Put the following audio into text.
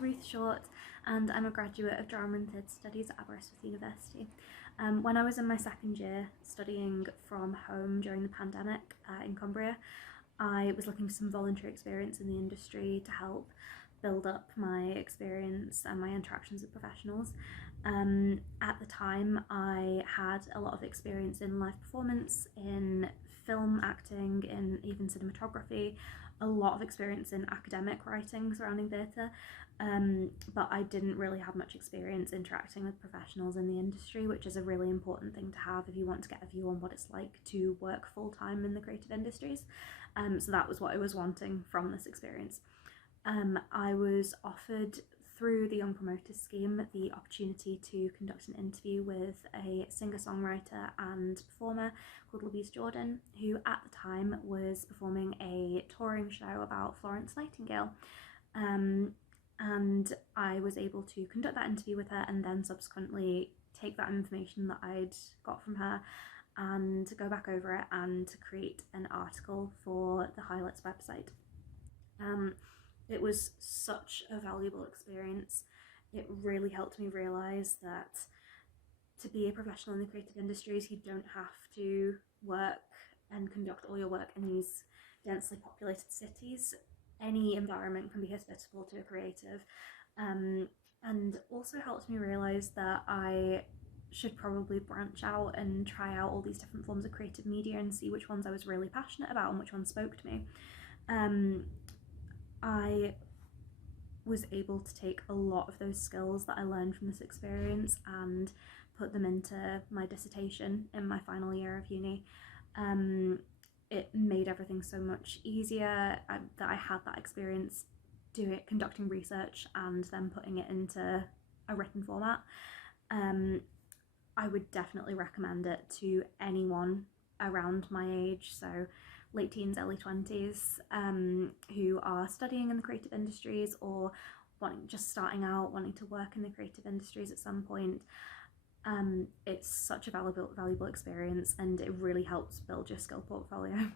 is Ruth Short, and I'm a graduate of Drama and Theatre Studies at Aberystwyth University. When I was in my second year studying from home during the pandemic in Cumbria, I was looking for some voluntary experience in the industry to help build up my experience and my interactions with professionals. At the time, I had a lot of experience in live performance, in film acting, in even cinematography, a lot of experience in academic writing surrounding theatre, but I didn't really have much experience interacting with professionals in the industry, which is a really important thing to have if you want to get a view on what it's like to work full-time in the creative industries. So that was what I was wanting from this experience. I was offered through the Young Promoters Scheme the opportunity to conduct an interview with a singer-songwriter and performer called Louise Jordan, who at the time was performing a touring show about Florence Nightingale. And I was able to conduct that interview with her and then subsequently take that information that I'd got from her and go back over it and create an article for the Highlights website. It was such a valuable experience. It really helped me realise that to be a professional in the creative industries, you don't have to work and conduct all your work in these densely populated cities. Any environment can be hospitable to a creative, and also helped me realise that I should probably branch out and try out all these different forms of creative media and see which ones I was really passionate about and which ones spoke to me. I was able to take a lot of those skills that I learned from this experience and put them into my dissertation in my final year of uni. It made everything so much easier that I had that experience conducting research and then putting it into a written format. I would definitely recommend it to anyone around my age, so late teens, early 20s, who are studying in the creative industries or just starting out, wanting to work in the creative industries at some point. It's such a valuable experience, and it really helps build your skill portfolio.